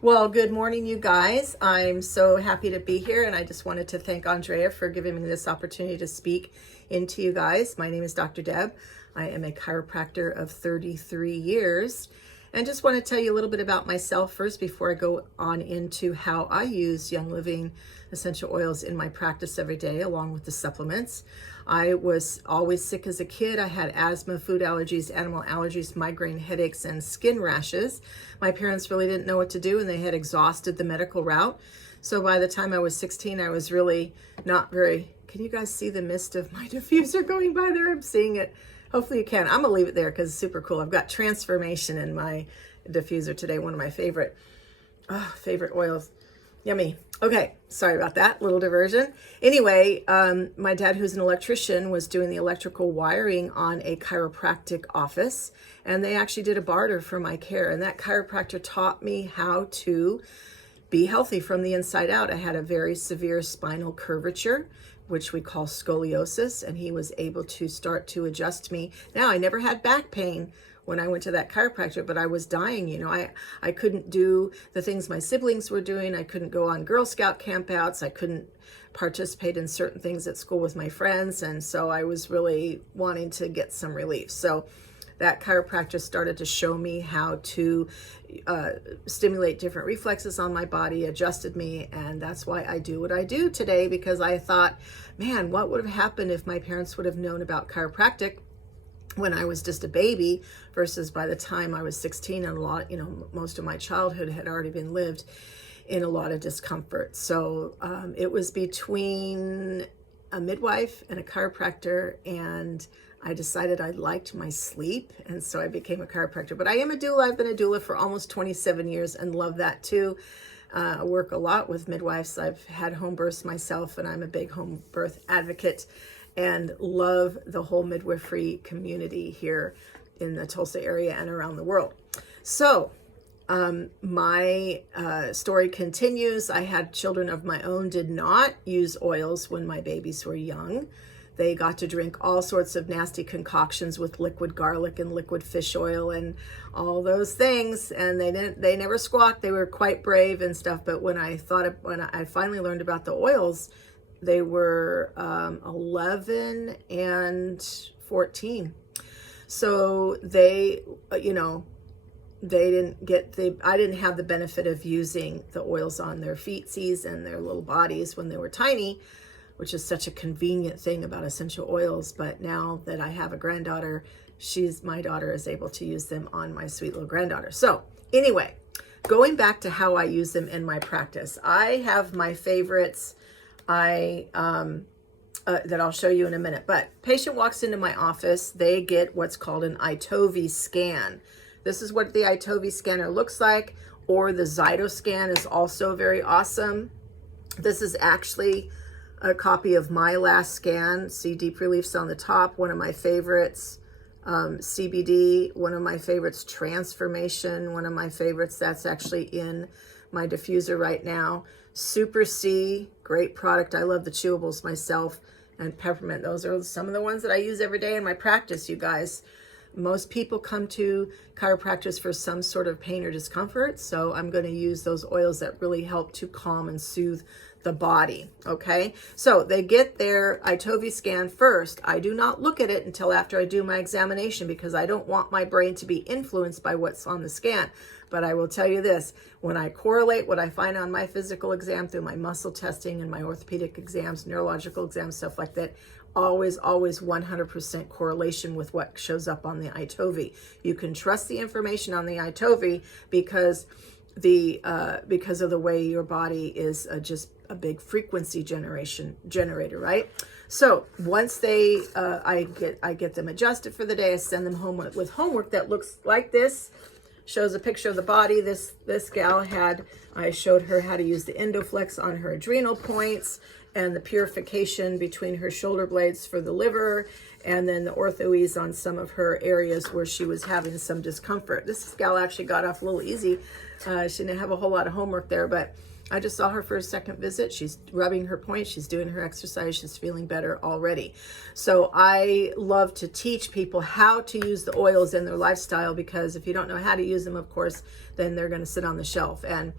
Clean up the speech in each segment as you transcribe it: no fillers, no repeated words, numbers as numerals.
Well, good morning, you guys. I'm so happy to be here, and I just wanted to thank Andrea for giving me this opportunity to speak into you guys. My name is Dr. Deb. I am a chiropractor of 33 years, and just want to tell you a little bit about myself first before I go on into how I use Young Living essential oils in my practice every day, along with the supplements. I was always sick as a kid. I had asthma, food allergies, animal allergies, migraine headaches, and skin rashes. My parents really didn't know what to do, and they had exhausted the medical route. So by the time I was 16, I was really not very... Can you guys see the mist of my diffuser going by there? I'm seeing it. Hopefully you can. I'm gonna leave it there because it's super cool. I've got Transformation in my diffuser today, one of my favorite oils. Yummy. Okay, sorry about that little diversion. Anyway, my dad, who's an electrician, was doing the electrical wiring on a chiropractic office, and they actually did a barter for my care. And that chiropractor taught me how to be healthy from the inside out. I had a very severe spinal curvature, which we call scoliosis, and he was able to start to adjust me. Now, I never had back pain when I went to that chiropractor, but I was dying. You know, I couldn't do the things my siblings were doing. I couldn't go on Girl Scout campouts. I couldn't participate in certain things at school with my friends. And so I was really wanting to get some relief. So that chiropractor started to show me how to stimulate different reflexes on my body, adjusted me, and that's why I do what I do today, because I thought, man, what would have happened if my parents would have known about chiropractic when I was just a baby versus by the time I was 16, and most of my childhood had already been lived in a lot of discomfort. So it was between a midwife and a chiropractor, and I decided I liked my sleep, and so I became a chiropractor. But I am a doula. I've been a doula for almost 27 years and love that too. I work a lot with midwives. I've had home births myself, and I'm a big home birth advocate and love the whole midwifery community here in the Tulsa area and around the world. So my story continues. I had children of my own, did not use oils when my babies were young. They got to drink all sorts of nasty concoctions with liquid garlic and liquid fish oil and all those things. And they never squawked. They were quite brave and stuff. But when I finally learned about the oils, they were 11 and 14. So they, I didn't have the benefit of using the oils on their feetsies and their little bodies when they were tiny, which is such a convenient thing about essential oils. But now that I have a granddaughter, my daughter is able to use them on my sweet little granddaughter. So anyway, going back to how I use them in my practice, I have my favorites that I'll show you in a minute. But patient walks into my office, they get what's called an Itobi scan. This is what the Itobi scanner looks like, or the Zytoscan is also very awesome. This is actually a copy of my last scan. See deep reliefs on the top, one of my favorites. CBD, one of my favorites. Transformation, one of my favorites. That's actually in my diffuser right now. Super C, great product. I love the chewables myself. And Peppermint, those are some of the ones that I use every day in my practice, you guys. Most people come to chiropractors for some sort of pain or discomfort, so I'm going to use those oils that really help to calm and soothe the body. Okay, so they get their Itobi scan first. I do not look at it until after I do my examination, because I don't want my brain to be influenced by what's on the scan. But I will tell you this, when I correlate what I find on my physical exam through my muscle testing and my orthopedic exams, neurological exams, stuff like that, always 100% correlation with what shows up on the Itobi. You can trust the information on the Itobi because of the way your body is just a big frequency generator, right? So once I get them adjusted for the day, I send them home with homework that looks like this. Shows a picture of the body. This gal I showed her how to use the Endoflex on her adrenal points, and the purification between her shoulder blades for the liver, and then the ortho-ease on some of her areas where she was having some discomfort. This gal actually got off a little easy. She didn't have a whole lot of homework there, but I just saw her for a second visit. She's rubbing her points. She's doing her exercise. She's feeling better already. So I love to teach people how to use the oils in their lifestyle, because if you don't know how to use them, of course, then they're going to sit on the shelf. And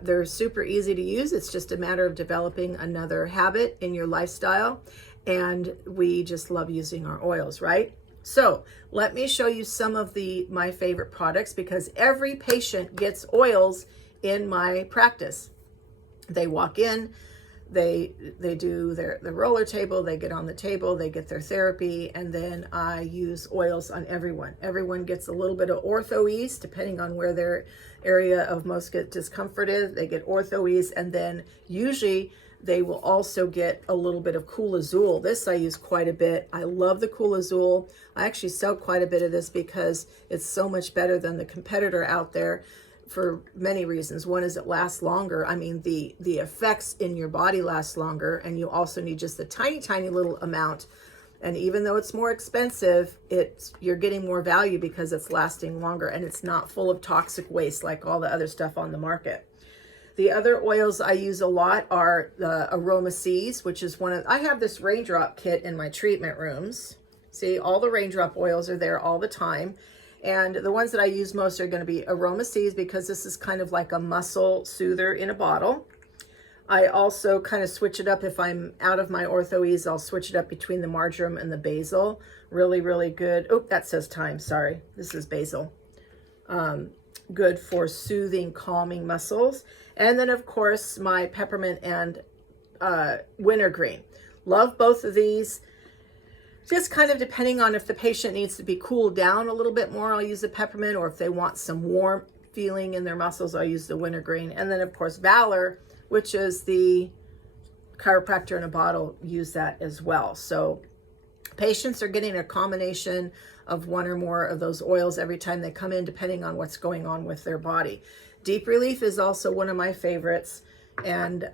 they're super easy to use. It's just a matter of developing another habit in your lifestyle. And we just love using our oils, right? So let me show you some of my favorite products, because every patient gets oils in my practice. They walk in, they do their roller table, they get on the table, they get their therapy, and then I use oils on everyone. Everyone gets a little bit of ortho ease, depending on where their area of most discomfort is. They get ortho ease, and then usually they will also get a little bit of Cool Azul. This I use quite a bit. I love the Cool Azul. I actually sell quite a bit of this because it's so much better than the competitor out there, for many reasons. One is it lasts longer. I mean, the effects in your body last longer, and you also need just a tiny, tiny little amount. And even though it's more expensive, you're getting more value because it's lasting longer, and it's not full of toxic waste like all the other stuff on the market. The other oils I use a lot are the Aroma Seeds, which is I have this Raindrop kit in my treatment rooms. See, all the Raindrop oils are there all the time. And the ones that I use most are going to be Aroma Seeds, because this is kind of like a muscle soother in a bottle. I also kind of switch it up. If I'm out of my ortho ease, I'll switch it up between the marjoram and the basil. Really, really good. Oh, that says thyme. Sorry. This is basil. Good for soothing, calming muscles. And then, of course, my peppermint and wintergreen. Love both of these. Just kind of depending on if the patient needs to be cooled down a little bit more, I'll use the peppermint, or if they want some warm feeling in their muscles, I'll use the wintergreen. And then, of course, Valor, which is the chiropractor in a bottle, use that as well. So patients are getting a combination of one or more of those oils every time they come in, depending on what's going on with their body. Deep Relief is also one of my favorites, and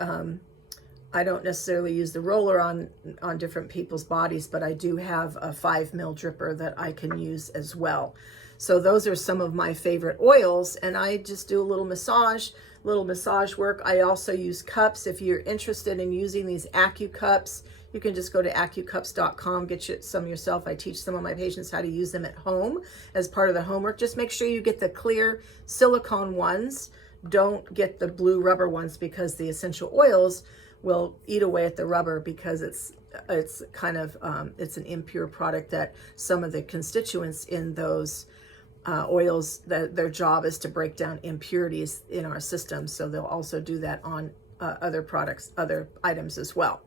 I don't necessarily use the roller on different people's bodies, but I do have a 5 ml dripper that I can use as well. So those are some of my favorite oils, and I just do a little massage work. I also use cups. If you're interested in using these AccuCups, you can just go to AccuCups.com, get you some yourself. I teach some of my patients how to use them at home as part of the homework. Just make sure you get the clear silicone ones. Don't get the blue rubber ones, because the essential oils will eat away at the rubber, because it's kind of it's an impure product that some of the constituents in those oils, that their job is to break down impurities in our system. So they'll also do that on other products, other items as well.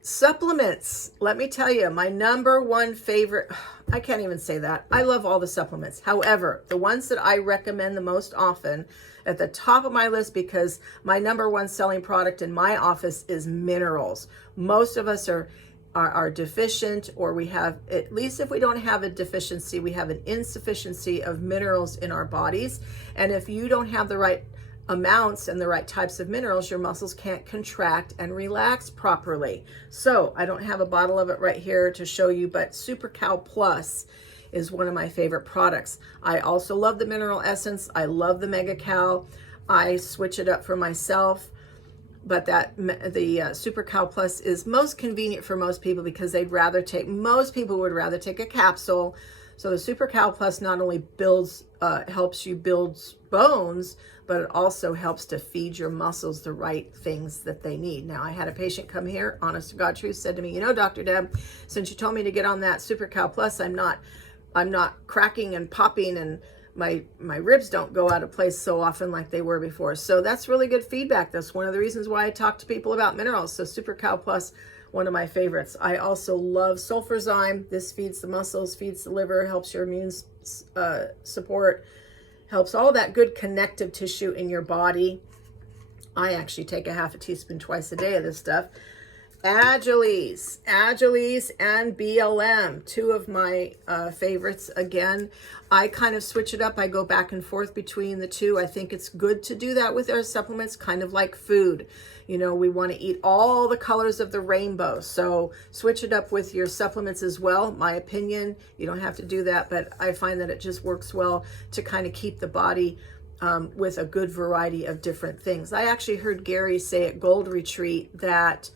Supplements, let me tell you, my number one favorite, I can't even say that. I love all the supplements. However, the ones that I recommend the most often, at the top of my list, because my number one selling product in my office is minerals. Most of us are deficient, or we have, at least if we don't have a deficiency, we have an insufficiency of minerals in our bodies. And if you don't have the right amounts and the right types of minerals, your muscles can't contract and relax properly. So I don't have a bottle of it right here to show you, but Super Cal Plus is one of my favorite products. I also love the Mineral Essence. I love the Mega Cal. I switch it up for myself, but the Super Cal Plus is most convenient for most people, because most people would rather take a capsule. So the Super Cal Plus not only helps you build bones, but it also helps to feed your muscles the right things that they need. Now, I had a patient come here, honest to God truth, said to me, you know, Dr. Deb, since you told me to get on that Super Cal Plus, I'm not cracking and popping, and my ribs don't go out of place so often like they were before. So that's really good feedback. That's one of the reasons why I talk to people about minerals. So Super Cal Plus, one of my favorites. I also love Sulfurzyme. This feeds the muscles, feeds the liver, helps your immune support, helps all that good connective tissue in your body. I actually take a half a teaspoon twice a day of this stuff. Agiles and BLM, two of my favorites. Again, I kind of switch it up. I go back and forth between the two. I think it's good to do that with our supplements, kind of like food. You know, we want to eat all the colors of the rainbow. So switch it up with your supplements as well. My opinion, you don't have to do that, but I find that it just works well to kind of keep the body with a good variety of different things. I actually heard Gary say at Gold Retreat that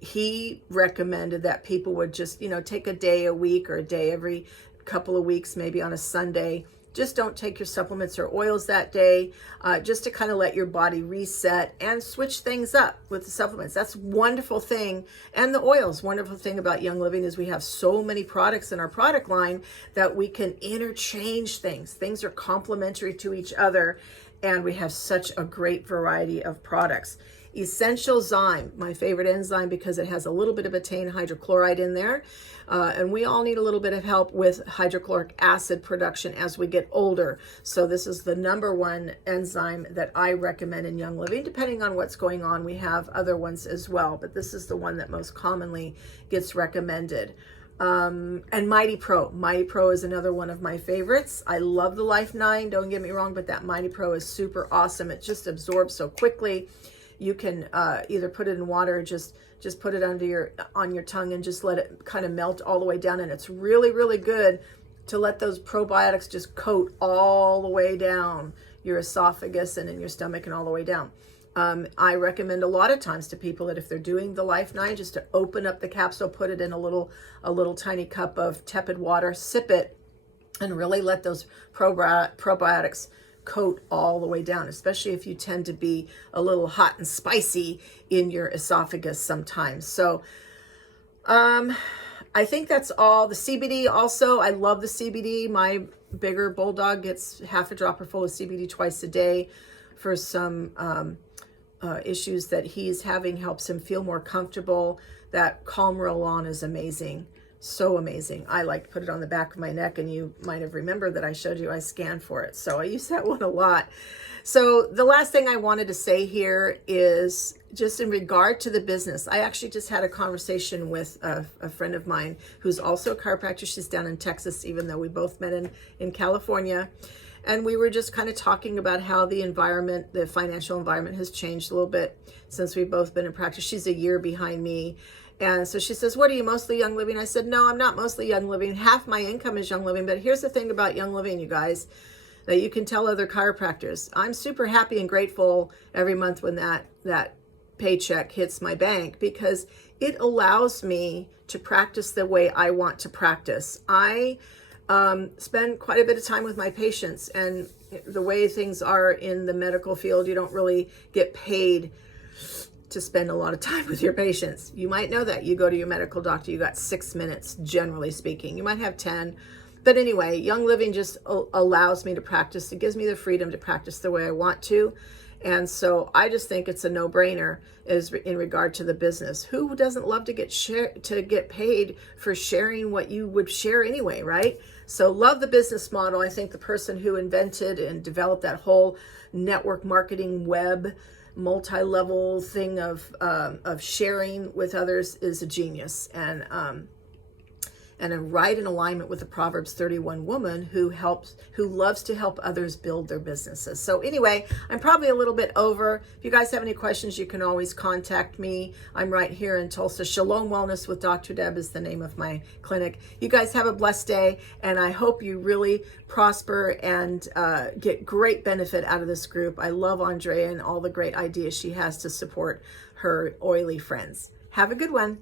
he recommended that people would just, take a day a week or a day every couple of weeks, maybe on a Sunday. Just don't take your supplements or oils that day, just to kind of let your body reset and switch things up with the supplements. That's a wonderful thing. And the oils, wonderful thing about Young Living is we have so many products in our product line that we can interchange things. Things are complementary to each other, and we have such a great variety of products. Essential Zyme, my favorite enzyme because it has a little bit of betaine hydrochloride in there. And we all need a little bit of help with hydrochloric acid production as we get older. So this is the #1 enzyme that I recommend in Young Living. Depending on what's going on, we have other ones as well, but this is the one that most commonly gets recommended. And Mighty Pro. Mighty Pro is another one of my favorites. I love the Life 9, don't get me wrong, but that Mighty Pro is super awesome. It just absorbs so quickly. You can either put it in water or just put it on your tongue and just let it kind of melt all the way down. And it's really, really good to let those probiotics just coat all the way down your esophagus and in your stomach and all the way down. I recommend a lot of times to people that if they're doing the Life 9, just to open up the capsule, put it in a little tiny cup of tepid water, sip it, and really let those probiotics coat all the way down, especially if you tend to be a little hot and spicy in your esophagus sometimes. So I think that's all. The CBD also, I love the CBD. My bigger bulldog gets half a dropper full of CBD twice a day for some issues that he's having, helps him feel more comfortable. That Calm Roll-On is amazing. So amazing. I like to put it on the back of my neck, and you might have remembered that I showed you I scanned for it. So I use that one a lot. So the last thing I wanted to say here is just in regard to the business. I actually just had a conversation with a friend of mine who's also a chiropractor. She's down in Texas, even though we both met in California. And we were just kind of talking about how the environment, the financial environment has changed a little bit since we've both been in practice. She's a year behind me. And so she says, what are you, mostly Young Living? I said, no, I'm not mostly Young Living. Half my income is Young Living. But here's the thing about Young Living, you guys, that you can tell other chiropractors. I'm super happy and grateful every month when that paycheck hits my bank, because it allows me to practice the way I want to practice. I spend quite a bit of time with my patients, and the way things are in the medical field, you don't really get paid to spend a lot of time with your patients. You might know that. You go to your medical doctor, you got 6 minutes, generally speaking. You might have 10. But anyway, Young Living just allows me to practice. It gives me the freedom to practice the way I want to. And so I just think it's a no-brainer is in regard to the business. Who doesn't love to get paid for sharing what you would share anyway, right? So love the business model. I think the person who invented and developed that whole network marketing web multi-level thing of sharing with others is a genius, and right in alignment with the Proverbs 31 woman who loves to help others build their businesses. So anyway, I'm probably a little bit over. If you guys have any questions, you can always contact me. I'm right here in Tulsa. Shalom Wellness with Dr. Deb is the name of my clinic. You guys have a blessed day, and I hope you really prosper and get great benefit out of this group. I love Andrea and all the great ideas she has to support her oily friends. Have a good one.